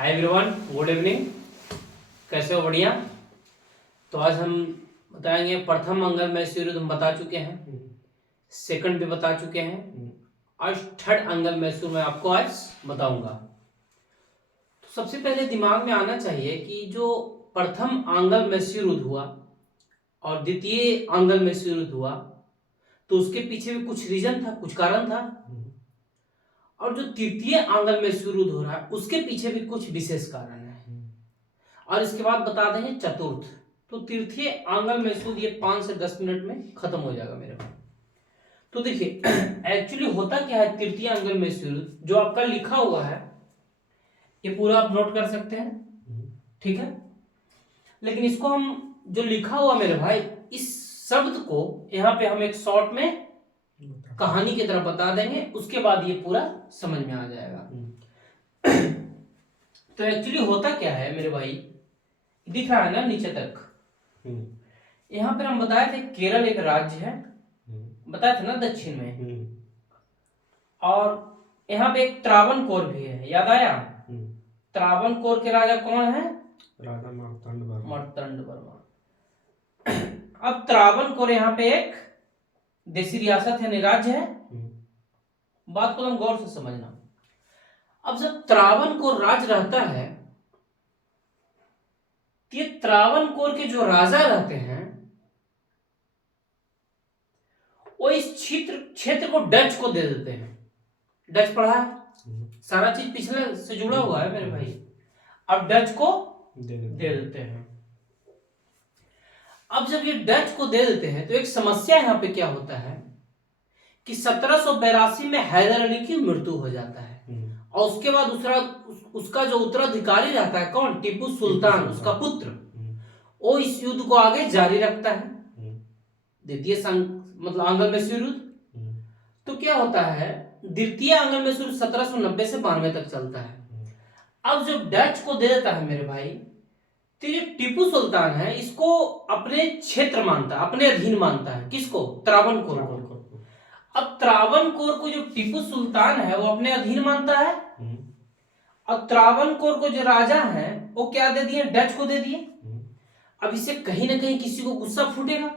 Hi everyone, good evening. कैसे हो? बढ़िया। तो आज हम बताएंगे प्रथम अंगल मैसूर युद्ध हम बता चुके हैं, सेकंड भी बता चुके हैं, आज थर्ड अंगल मैसूर मैं आपको आज बताऊंगा। तो सबसे पहले दिमाग में आना चाहिए कि जो प्रथम आंगल मैसूर युद्ध हुआ और द्वितीय आंगल मैसूर युद्ध हुआ तो उसके पीछे भी कुछ रीजन था, कुछ कारण था। और जो तृतीय आंगल मैसूर युद्ध हो रहा है उसके पीछे भी कुछ विशेष कारण है। और इसके बाद बता देंगे चतुर्थ। तो तृतीय आंगल मैसूर ये 5 से 10 मिनट में खत्म हो जाएगा मेरे पास। तो देखिए एक्चुअली होता क्या है तृतीय आंगल मैसूर जो आपका लिखा हुआ है ये पूरा आप नोट कर सकते हैं, ठीक है। लेकिन इसको हम जो लिखा हुआ मेरे भाई इस शब्द को यहाँ पे हम एक शॉर्ट में कहानी की तरह बता देंगे, उसके बाद ये पूरा समझ में आ जाएगा। तो एक्चुअली होता क्या है मेरे भाई, दिख रहा है ना नीचे तक। यहाँ पर हम बताए थे केरल एक राज्य है, बताया था ना दक्षिण में। और यहाँ पे एक त्रावणकोर भी है, याद आया? त्रावणकोर के राजा कौन है? राजा मार्तंड वर्मा। अब त्रावणकोर यहाँ पे एक देशी रियासत है, राज्य है। बात को हम गौर से समझना। अब जब त्रावणकोर राज रहता है ये त्रावणकोर के जो राजा रहते हैं वो इस क्षेत्र को डच को दे देते हैं। डच पढ़ा है, सारा चीज पिछले से जुड़ा हुआ है मेरे भाई। अब डच को दे देते हैं। अब जब ये डच को दे देते हैं तो एक समस्या यहाँ पे क्या होता है कि 1782 में हैदर अली की मृत्यु हो जाता है। और उसके बाद उसका जो उत्तराधिकारी रहता है कौन? टीपू सुल्तान, उसका पुत्र। वो इस युद्ध को आगे जारी रखता है, द्वितीय मतलब आंगल मैसूर युद्ध। तो क्या होता है द्वितीय आंगल मैसूर 1790 से 92 तक चलता है। अब जब डच को दे देता है मेरे भाई तो ये टीपू सुल्तान है इसको अपने क्षेत्र मानता है, अपने अधीन मानता है। किसको? त्रावणकोर को। अब त्रावणकोर को जो टीपू सुल्तान है वो अपने अधीन मानता है। और त्रावणकोर को जो राजा है वो क्या दे दिए? डच को दे दिए। अब इससे कहीं ना कहीं किसी को गुस्सा फूटेगा,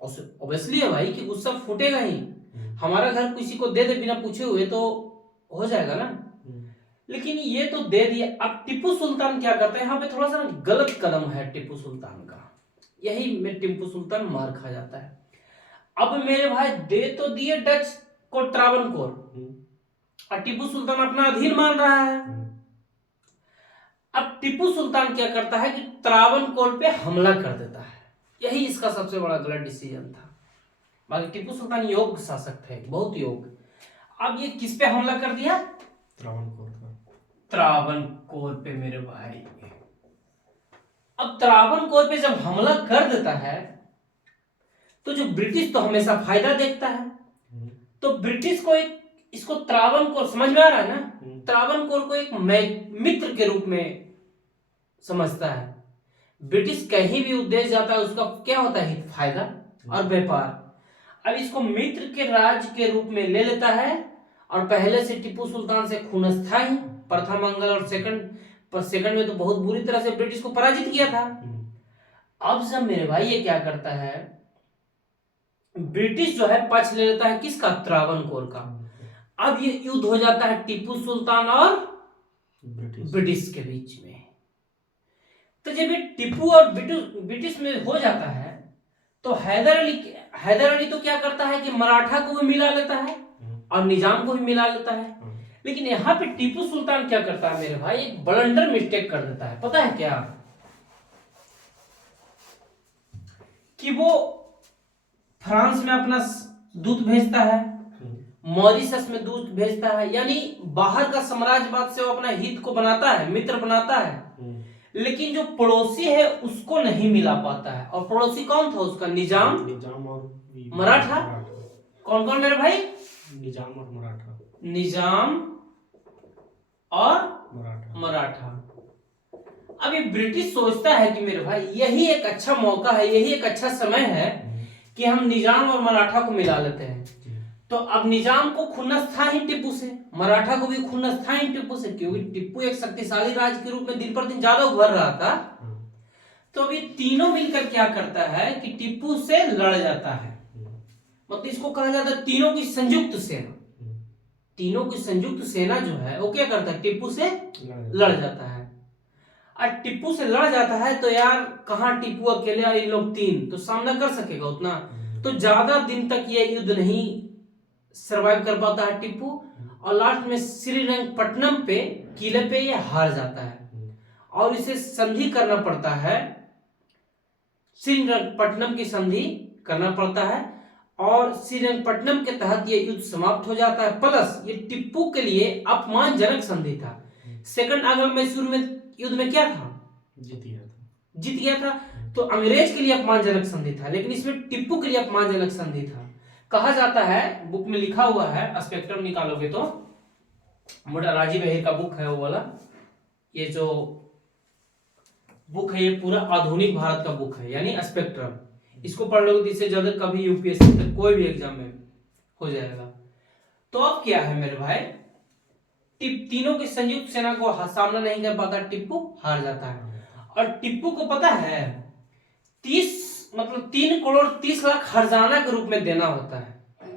ऑब्वियसली है भाई कि गुस्सा फूटेगा ही। हमारा घर किसी को दे दे बिना पूछे हुए तो हो जाएगा ना। लेकिन ये तो दे दिया। अब टीपू सुल्तान क्या करता है, यहाँ पे थोड़ा सा गलत कदम है टीपू सुल्तान का, यही में टीपू सुल्तान मार खा जाता है। अब मेरे भाई दे तो दिए डच को त्रावणकोर और टीपू सुल्तान अपना अधीन मान रहा है। अब टीपू सुल्तान क्या करता है कि त्रावणकोर पे हमला कर देता है। यही इसका सबसे बड़ा गलत डिसीजन था। बाकी टीपू सुल्तान योग्य शासक थे, बहुत योग्य। अब ये किस पे हमला कर दिया? त्रावणकोर पे मेरे भाई। अब त्रावणकोर पे जब हमला कर देता है तो जो ब्रिटिश तो हमेशा फायदा देखता है, तो ब्रिटिश को एक इसको त्रावणकोर समझ में आ रहा है ना, त्रावणकोर को एक मित्र के रूप में समझता है। ब्रिटिश कहीं भी उद्देश्य जाता है उसका क्या होता है? हित, फायदा और व्यापार। अब इसको मित्र के राज्य के रूप में ले लेता है और पहले से टीपू सुल्तान से खुनस था ही। प्रथम अंगल और सेकंड में तो बहुत बुरी तरह से ब्रिटिश को पराजित किया था। अब जब मेरे भाई ये क्या करता है, ब्रिटिश जो है पक्ष ले लेता है किसका? त्रावणकोर का। अब ये युद्ध हो जाता है टीपू सुल्तान और ब्रिटिश के बीच में। तो जब ये टीपू और ब्रिटिश में हो जाता है तो हैदर अली तो क्या करता है कि मराठा को भी मिला लेता है और निजाम को भी मिला लेता है। लेकिन यहाँ पे टीपू सुल्तान क्या करता है मेरे भाई, एक ब्लंडर मिस्टेक कर देता है। पता है क्या? कि वो फ्रांस में अपना दूत भेजता है, मॉरिशस में दूत भेजता है, यानी बाहर का साम्राज्यवाद से वो अपना हित को बनाता है, मित्र बनाता है। लेकिन जो पड़ोसी है उसको नहीं मिला पाता है। और पड़ोसी कौन था उसका? निजाम और मराठा। कौन कौन मेरे भाई? निजाम और मराठा। निजाम और मराठा। अभी ब्रिटिश सोचता है कि मेरे भाई यही एक अच्छा मौका है, यही एक अच्छा समय है कि हम निजाम और मराठा को मिला लेते हैं। तो अब निजाम को खुन्नस था ही टिप्पू से, मराठा को भी खुन्नस था ही टिप्पू से, क्योंकि टिप्पू एक शक्तिशाली राज के रूप में दिन पर दिन ज्यादा उभर रहा था। तो अभी तीनों मिलकर क्या करता है कि टिप्पू से लड़ जाता है। मतलब इसको कहा जाता है तीनों की संयुक्त सेना। तीनों की संयुक्त सेना जो है वो क्या करता है, टिप्पू से लड़ जाता है। और टिप्पू से लड़ जाता है तो यार कहाँ टिप्पू अकेले और इन लोग तीन तो सामना कर सकेगा उतना, तो ज्यादा दिन तक ये युद्ध नहीं सरवाइव कर पाता है टिप्पू, और लास्ट में श्रीरंगपट्टनम पे किले पे ये हार जाता है और इसे संधि करना पड़ता है, श्रीरंगपट्टनम की संधि करना पड़ता है और श्रीरंगपट्टनम के तहत ये युद्ध समाप्त हो जाता है। प्लस ये टिप्पू के लिए अपमानजनक संधि था। सेकंड आंग्ल मैसूर में युद्ध में क्या था, जीत गया था, तो अंग्रेज के लिए अपमानजनक संधि था, लेकिन इसमें टिप्पू के लिए अपमानजनक संधि था। कहा जाता है, बुक में लिखा हुआ है, स्पेक्ट्रम निकालोगे तो मोटा राजीव अहिर का बुक है वो वाला, ये जो बुक है ये पूरा आधुनिक भारत का बुक है, यानी स्पेक्ट्रम। इसको पढ़ लोगे तो इससे ज्यादा कभी यूपीएससी तक कोई भी एग्जाम में हो जाएगा। तो अब क्या है मेरे भाई, तीनों की संयुक्त सेना को सामना नहीं कर पाता, टिप्पू हार जाता है। और टिप्पू को पता है 3 करोड़ 30 लाख हर्जाना के रूप में देना होता है।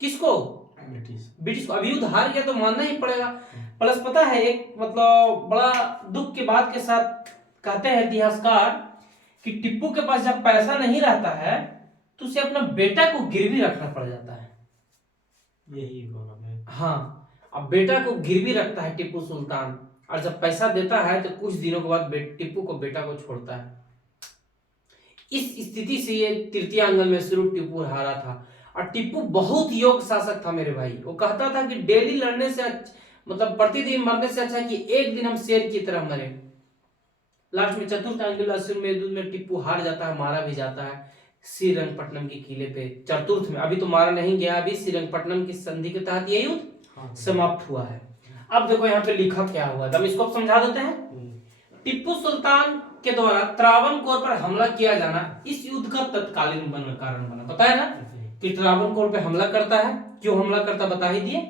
किसको, ब्रिटिश को। अभी युद्ध हार गया तो मानना ही पड़ेगा। प्लस पता है एक मतलब बड़ा दुख की बात के साथ कहते हैं इतिहासकार कि टिप्पू के पास जब पैसा नहीं रहता है तो उसे अपना बेटा को गिरवी रखना पड़ जाता है। यही बोला मैं। हाँ, अब बेटा को गिरवी रखता है टिप्पू सुल्तान, और जब पैसा देता है तो कुछ दिनों के बाद टिप्पू को बेटा को छोड़ता है। इस स्थिति से ये तृतीय आंग्ल में शुरू टिप्पू हारा था। और टिप्पू बहुत योग्य शासक था मेरे भाई। वो कहता था कि डेली लड़ने से मतलब प्रतिदिन मरने से अच्छा है कि एक दिन हम शेर की तरह मरे। लास्ट में चतुर्थ आंग्ल में टिप्पू हार जाता है, मारा भी जाता है श्रीरंगपट्टनम के किले पे चतुर्थ में। अभी तो मारा नहीं गया, अभी श्रीरंगपट्टनम की संधि के तहत ये युद्ध समाप्त हुआ है। अब देखो यहाँ पे लिखा क्या हुआ है, हम इसको समझा देते हैं। टिप्पू सुल्तान के द्वारा त्रावणकोर पर हमला किया जाना इस युद्ध का तत्कालीन कारण बना। पता है ना कि त्रावणकोर पे हमला करता है, क्यों हमला करता बता ही दिए।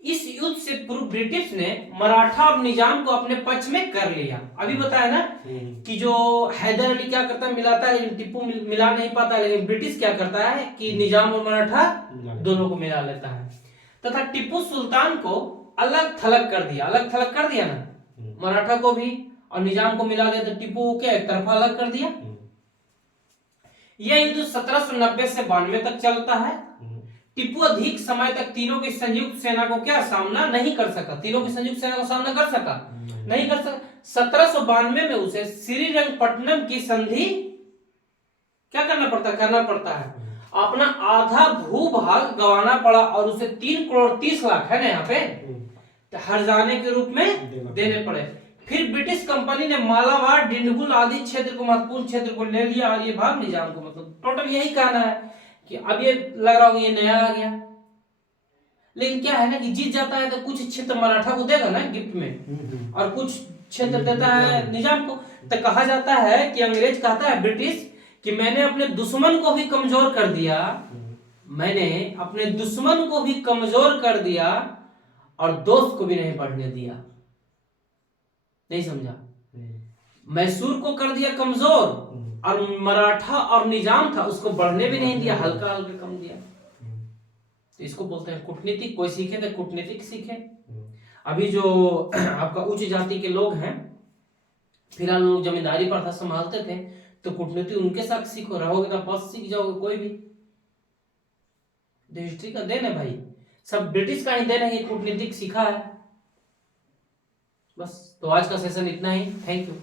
इस युद्ध से पूर्व ब्रिटिश ने मराठा और निजाम को अपने पक्ष में कर लिया। अभी बताया ना कि जो हैदर अली क्या करता है, मिलाता है, लेकिन टिप्पू मिला नहीं पाता, लेकिन ब्रिटिश क्या करता है कि निजाम और मराठा दोनों को मिला लेता है। तथा टिप्पू सुल्तान को अलग थलग कर दिया ना, मराठा को भी और निजाम को मिला दिया, तो टिप्पू को क्या एक तरफा अलग कर दिया। यह युद्ध 1790 से 92 तक चलता है। टिप्पू अधिक समय तक तीनों की संयुक्त सेना को क्या सामना नहीं कर सका, तीनों की संयुक्त सेना को सामना कर सका नहीं कर सका। 1792 में उसे श्रीरंगपट्टनम की संधि क्या करना पड़ता है, अपना आधा भूभाग गंवाना पड़ा और उसे 3 करोड़ 30 लाख है ना यहाँ पे हर्जाने के रूप में देने पड़े। फिर ब्रिटिश कंपनी ने मालाबार, डिंडगुल आदि क्षेत्र को, महत्वपूर्ण क्षेत्र को ले लिया और ये भाग निजाम को, मतलब टोटल यही कहना है कि अब ये लग रहा होगा ये नया आ गया। लेकिन क्या है ना कि जीत जाता है तो कुछ क्षेत्र मराठा को देगा ना गिफ्ट में, और कुछ क्षेत्र देता है निजाम को। तो कहा जाता है कि अंग्रेज कहता है ब्रिटिश कि मैंने अपने दुश्मन को भी कमजोर कर दिया, मैंने अपने दुश्मन को भी कमजोर कर दिया और दोस्त को भी नहीं बढ़ने दिया। नहीं समझा, मैसूर को कर दिया कमजोर और मराठा और निजाम था उसको बढ़ने भी नहीं दिया, हल्का हल्का कम दिया। तो इसको बोलते हैं कूटनीतिक। कोई सीखे तो कूटनीतिक सीखे। अभी जो आपका उच्च जाति के लोग हैं, फिलहाल लोग जमींदारी प्रथा संभालते थे, तो कूटनीति उनके साथ सीखो, रहोगे तो बस सीख जाओगे कोई भी। हिस्ट्री का देन है भाई, सब ब्रिटिश का ही देन है, कूटनीतिक सीखा है बस। तो आज का सेशन इतना ही, थैंक यू।